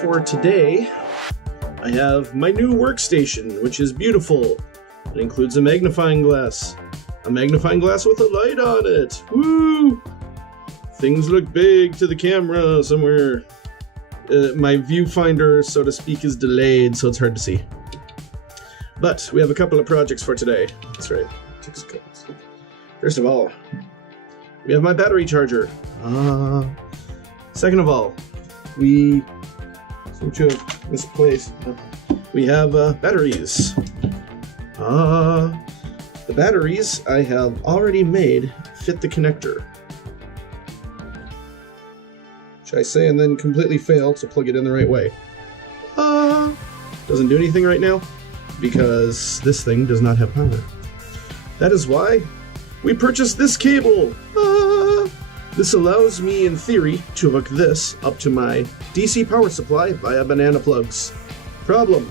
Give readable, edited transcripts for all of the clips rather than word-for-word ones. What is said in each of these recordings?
for today, I have my new workstation, which is beautiful. It includes a magnifying glass. A magnifying glass with a light on it. Woo! Things look big to the camera somewhere. My viewfinder, so to speak, is delayed, so it's hard to see. But we have a couple of projects for today. That's right. First of all, we have my battery charger. Second of all, we seem to have misplaced. We have batteries. The batteries I have already made fit the connector. Should I say, and then completely fail to plug it in the right way? Doesn't do anything right now because this thing does not have power. That is why we purchased this cable. This allows me, in theory, to hook this up to my DC power supply via banana plugs. Problem.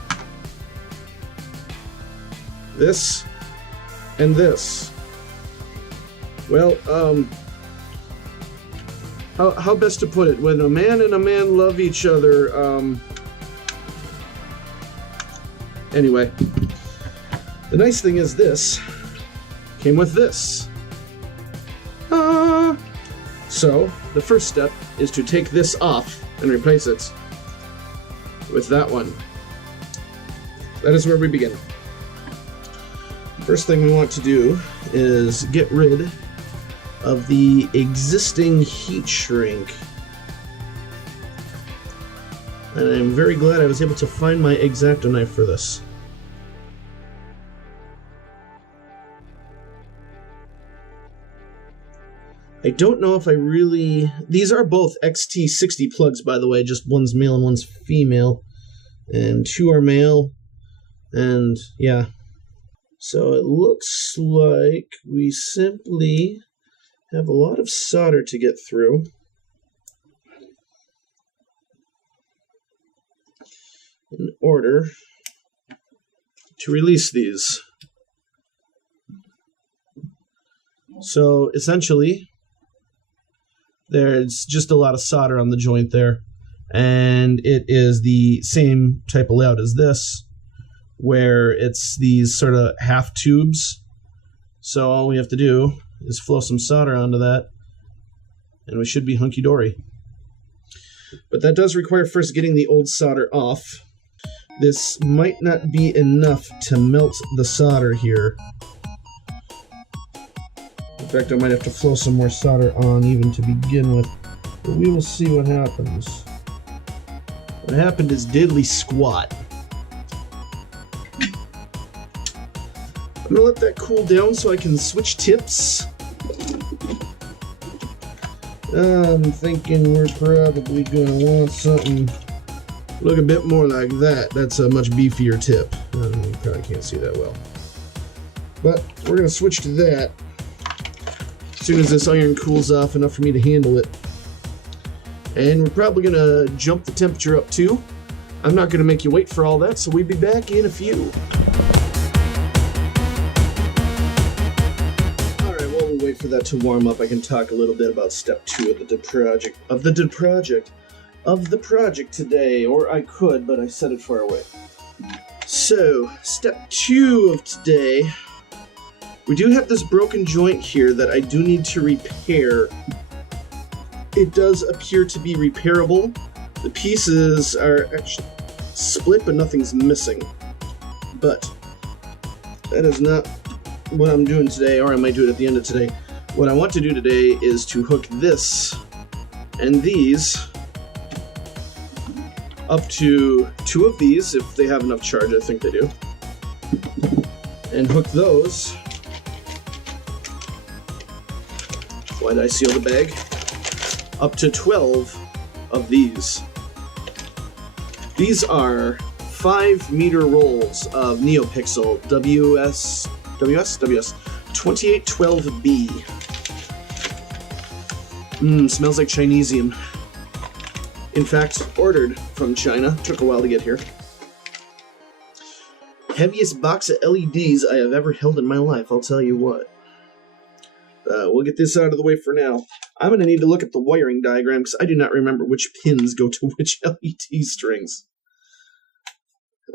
This and this. Well, how best to put it? When a man and a man love each other, anyway. The nice thing is this came with this. So, the first step is to take this off and replace it with that one. That is where we begin. First thing we want to do is get rid of the existing heat shrink. And I'm very glad I was able to find my X-Acto knife for this. I don't know if I really... These are both XT60 plugs, by the way, just one's male and one's female. And two are male, and yeah. So it looks like we simply have a lot of solder to get through. In order to release these. So essentially, there's just a lot of solder on the joint there. And it is the same type of layout as this, where it's these sort of half tubes. So all we have to do is flow some solder onto that, and we should be hunky-dory. But that does require first getting the old solder off. This might not be enough to melt the solder here. In fact, I might have to flow some more solder on even to begin with, but we will see what happens. What happened is diddly squat. I'm gonna let that cool down so I can switch tips. I'm thinking we're probably gonna want something look a bit more like that. That's a much beefier tip. You probably can't see that well. But we're gonna switch to that as soon as this iron cools off enough for me to handle it. And we're probably gonna jump the temperature up too. I'm not gonna make you wait for all that, so we'll be back in a few. For that to warm up, I can talk a little bit about step 2 of the project today, or I could, but I set it far away. So, step 2 of today, we do have this broken joint here that I do need to repair. It does appear to be repairable. The pieces are actually split, but nothing's missing. But that is not what I'm doing today, or I might do it at the end of today. What I want to do today is to hook this and these up to 2 of these, if they have enough charge. I think they do. And hook those. Why did I seal the bag? Up to 12 of these. These are 5-meter rolls of NeoPixel WS 2812B. Smells like Chinesium. In fact, ordered from China. Took a while to get here. Heaviest box of LEDs I have ever held in my life, I'll tell you what. we'll get this out of the way for now. I'm going to need to look at the wiring diagram because I do not remember which pins go to which LED strings.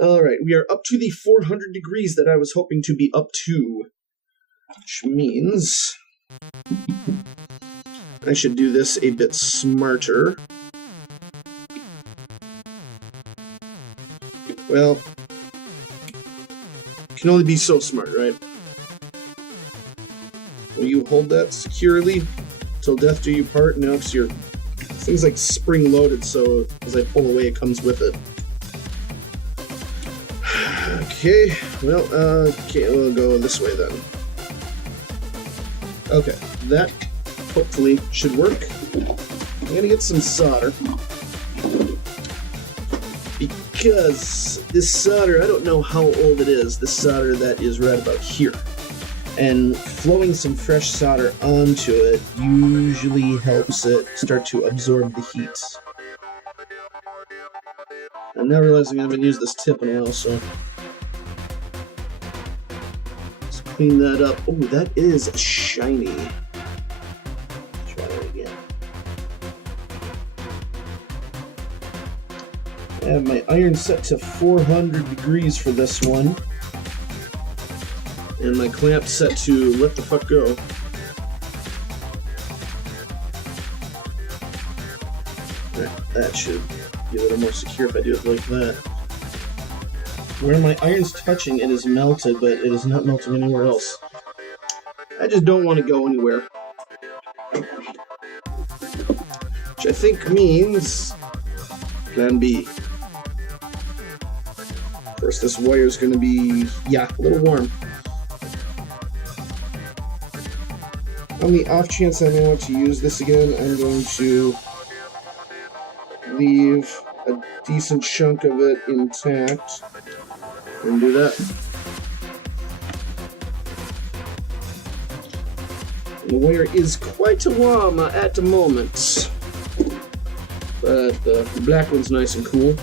Alright, we are up to the 400 degrees that I was hoping to be up to, which means I should do this a bit smarter. Well, can only be so smart, right? Will you hold that securely till death do you part? No, because your thing's like spring-loaded, so as I pull away, it comes with it. Okay, well, okay, we'll go this way then. Okay, that hopefully should work. I'm gonna get some solder. Because this solder, I don't know how old it is, this solder that is right about here. And flowing some fresh solder onto it usually helps it start to absorb the heat. I'm now realizing I haven't used this tip in a while, so let's clean that up. Oh, that is shiny. Try that again. I have my iron set to 400 degrees for this one. And my clamp set to let the fuck go. That should be a little more secure if I do it like that. Where my iron's touching, it is melted, but it is not melting anywhere else. I just don't want to go anywhere. Which I think means Plan B. Of course, this wire's going to be, yeah, a little warm. On the off chance I may want to use this again, I'm going to leave a decent chunk of it intact and do that. And the wire is quite warm at the moment, but the black one's nice and cool.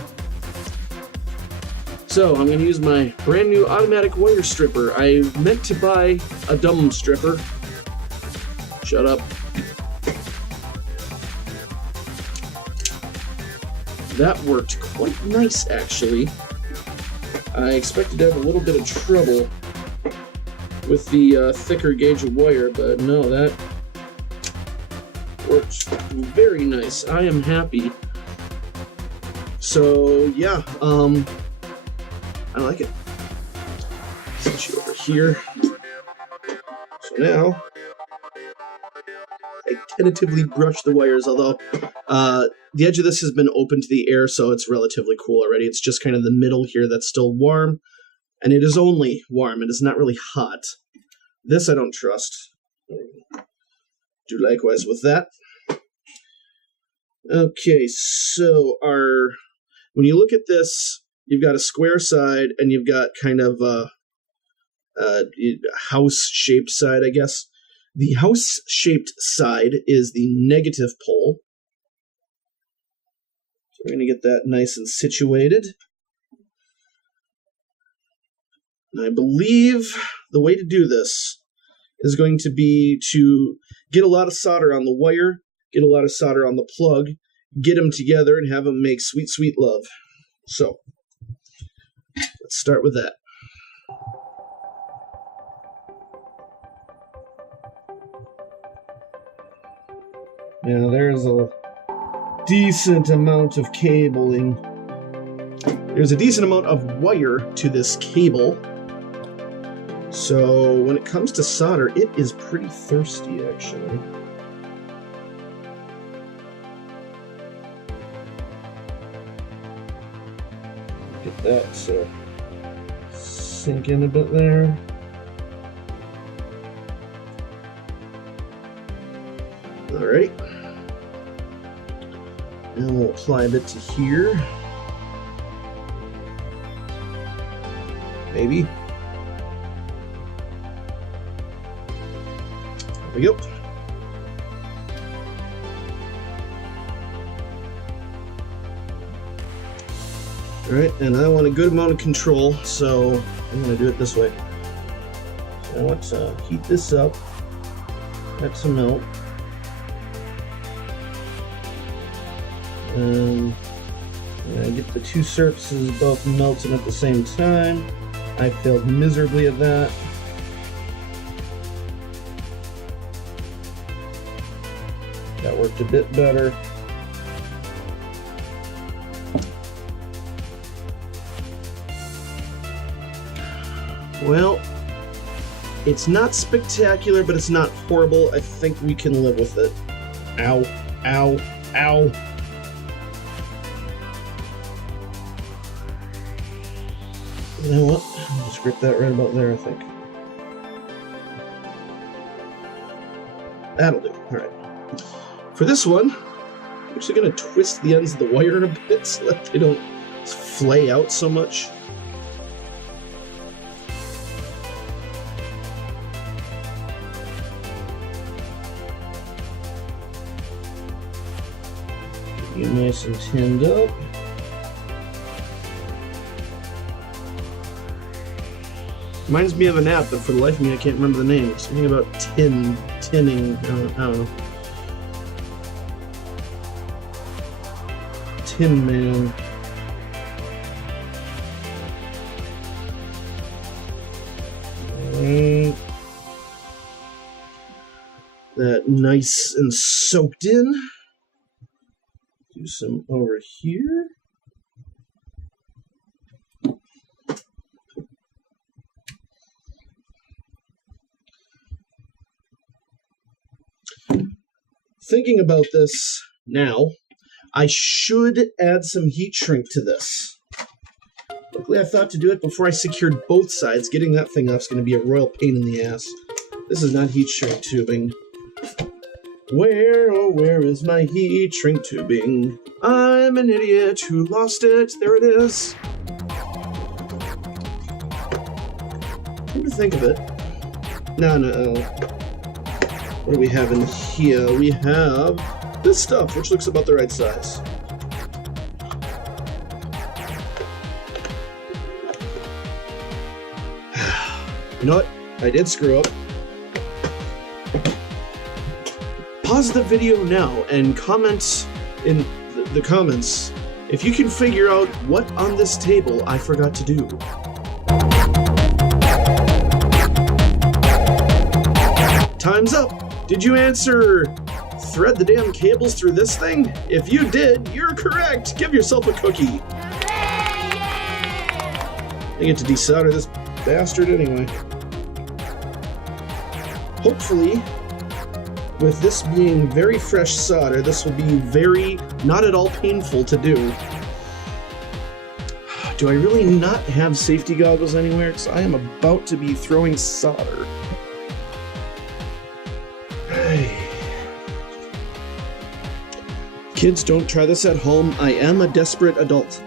So I'm going to use my brand new automatic wire stripper. I meant to buy a dumb stripper. Shut up. That worked quite nice, actually. I expected to have a little bit of trouble with the thicker gauge of wire, but no, that worked very nice. I am happy. So, yeah, I like it. Set you over here. So now, I tentatively brush the wires, although the edge of this has been open to the air, so it's relatively cool already. It's just kind of the middle here that's still warm, and it is only warm. It is not really hot. This I don't trust. Do likewise with that. Okay, so when you look at this, you've got a square side, and you've got kind of a house-shaped side, I guess. The house-shaped side is the negative pole. So we're going to get that nice and situated. And I believe the way to do this is going to be to get a lot of solder on the wire, get a lot of solder on the plug, get them together, and have them make sweet, sweet love. So, let's start with that. Now there's a decent amount of cabling. There's a decent amount of wire to this cable. So when it comes to solder, it is pretty thirsty, actually. Get that to sink in a bit there. Alrighty. And we'll apply a bit to here. Maybe. There we go. Alright, and I want a good amount of control, so I'm going to do it this way. So I want to heat this up. that to melt. And I get the two surfaces both melting at the same time. I failed miserably at that. That worked a bit better. Well, it's not spectacular, but it's not horrible. I think we can live with it. Ow, ow, ow. You know what? I'll just grip that right about there, I think. That'll do. Alright. For this one, I'm actually going to twist the ends of the wire a bit so that they don't flay out so much. Get you nice and tinned up. Reminds me of an app, but for the life of me, I can't remember the name. Something about tinning, I don't know. Tin Man. That nice and soaked in. Do some over here. Thinking about this now, I should add some heat shrink to this. Luckily, I thought to do it before I secured both sides. Getting that thing off is going to be a royal pain in the ass. This is not heat shrink tubing. Where, oh, where is my heat shrink tubing? I'm an idiot who lost it. There it is. Come to think of it. No. What do we have in here? We have this stuff, which looks about the right size. You know what? I did screw up. Pause the video now and comment in the comments if you can figure out what on this table I forgot to do. Time's up! Did you answer thread the damn cables through this thing? If you did, you're correct! Give yourself a cookie! I get to desolder this bastard anyway. Hopefully, with this being very fresh solder, this will be very not at all painful to do. Do I really not have safety goggles anywhere? Because I am about to be throwing solder. Kids, don't try this at home. I am a desperate adult.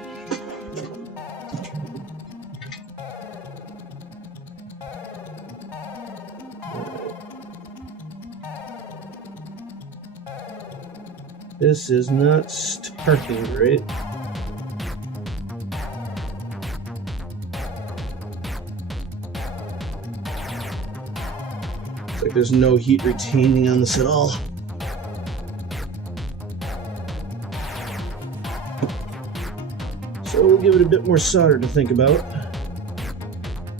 This is not starting great. Looks like there's no heat retaining on this at all. So we'll give it a bit more solder to think about.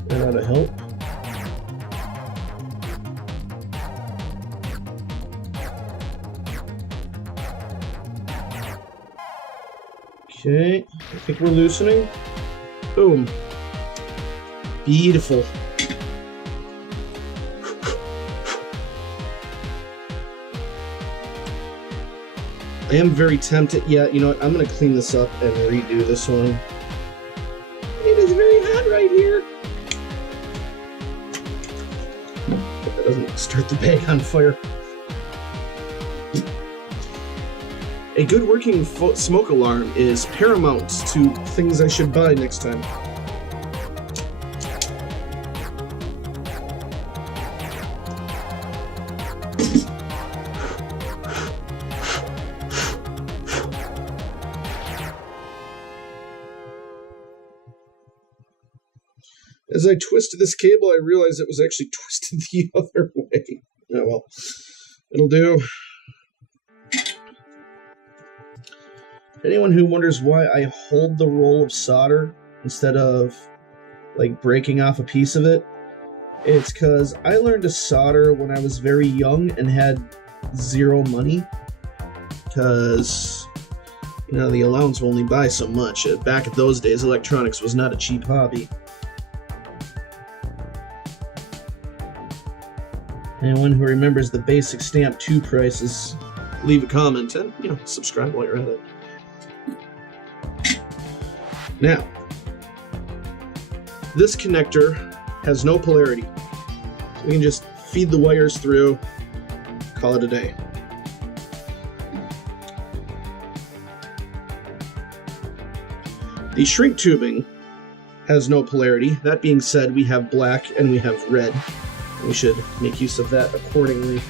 That ought to help. Okay, I think we're loosening. Boom. Beautiful. I am very tempted. Yeah, you know what? I'm going to clean this up and redo this one. It is very hot right here. Hope that doesn't start the bag on fire. A good working smoke alarm is paramount to things I should buy next time. As I twisted this cable, I realized it was actually twisted the other way. Oh well. It'll do. Anyone who wonders why I hold the roll of solder instead of like breaking off a piece of it, it's because I learned to solder when I was very young and had zero money. Because, you know, the allowance will only buy so much. Back in those days, electronics was not a cheap hobby. Anyone who remembers the basic stamp 2 prices, leave a comment and, you know, subscribe while you're at it. Now, this connector has no polarity. We can just feed the wires through, call it a day. The shrink tubing has no polarity. That being said, we have black and we have red. We should make use of that accordingly.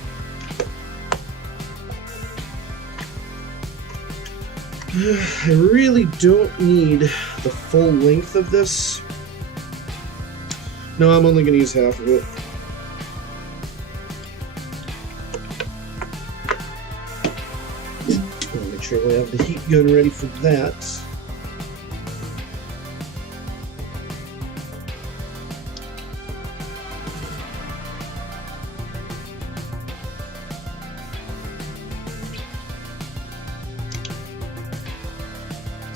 I really don't need the full length of this. No, I'm only going to use half of it. I'll make sure we have the heat gun ready for that.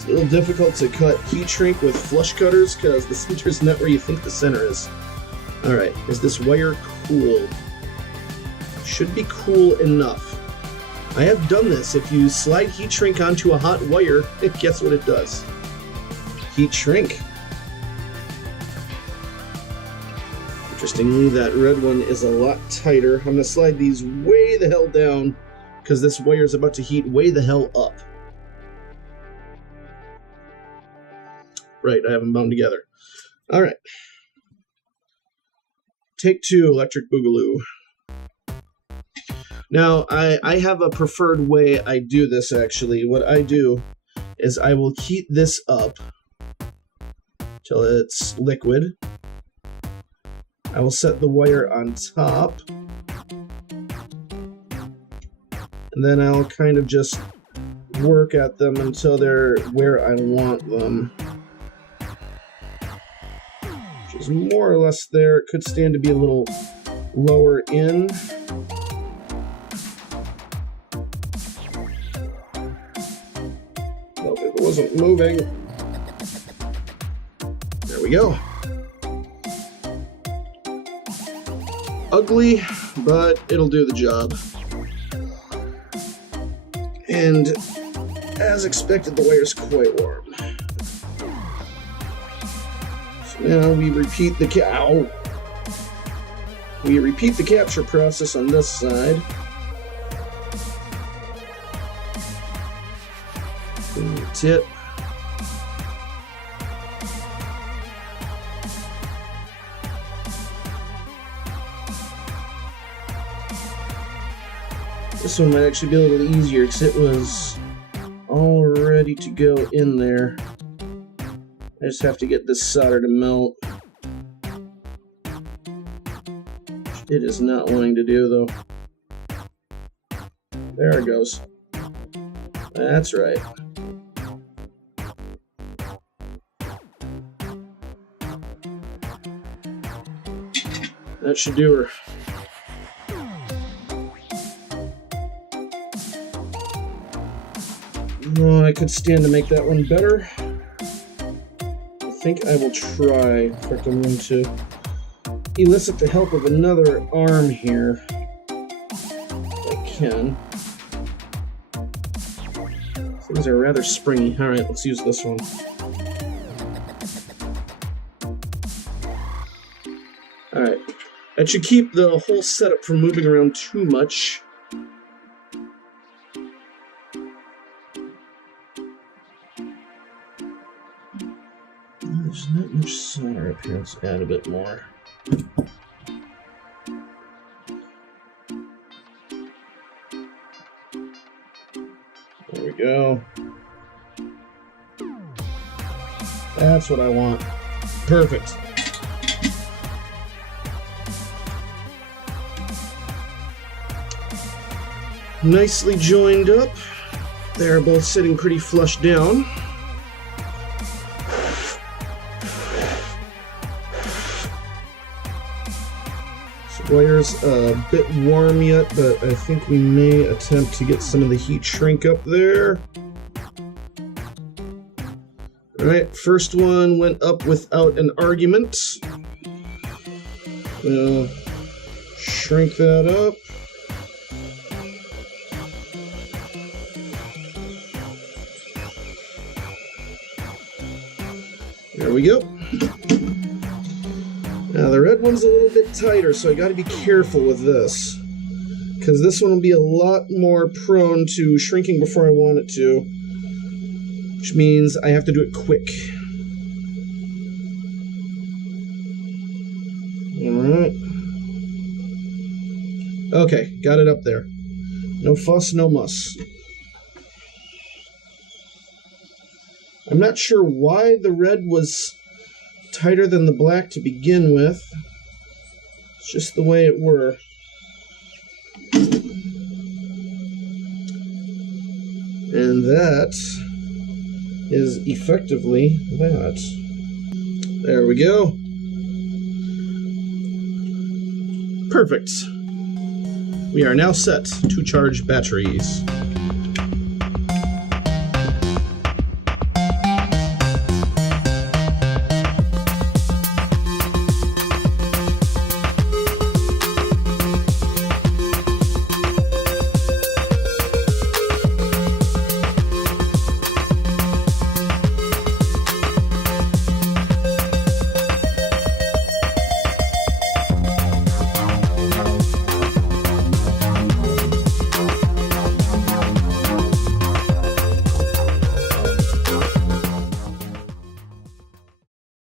A little difficult to cut heat shrink with flush cutters because the center's not where you think the center is. Alright, is this wire cool? Should be cool enough. I have done this. If you slide heat shrink onto a hot wire, guess what it does? Heat shrink. Interestingly, that red one is a lot tighter. I'm going to slide these way the hell down because this wire is about to heat way the hell up. Right, I have them bound together. All right. Take 2, electric boogaloo. Now, I have a preferred way I do this, actually. What I do is I will heat this up till it's liquid. I will set the wire on top. And then I'll kind of just work at them until they're where I want them. Which is more or less there. It could stand to be a little lower in. Nope, it wasn't moving. There we go. Ugly, but it'll do the job. And as expected, the wire's quite warm. Now we repeat the capture process on this side. Tip. This one might actually be a little easier because it was all ready to go in there. I just have to get this solder to melt. It is not wanting to do, though. There it goes. That's right. That should do her. Oh, I could stand to make that one better. I think I will try. In fact, I'm going to elicit the help of another arm here. If I can. Things are rather springy. Alright, let's use this one. Alright. That should keep the whole setup from moving around too much. There's not much solder up here. Let's add a bit more. There we go. That's what I want. Perfect. nicely joined up. They're both sitting pretty flush down. This wire's a bit warm yet, but I think we may attempt to get some of the heat shrink up there. Alright, first one went up without an argument. Shrink that up. There we go. Now the red one's a little bit tighter, so I gotta be careful with this, because this one will be a lot more prone to shrinking before I want it to, which means I have to do it quick. Alright. Okay, got it up there. No fuss, no muss. I'm not sure why the red was tighter than the black to begin with. It's just the way it were. And that is effectively that. There we go. Perfect. We are now set to charge batteries.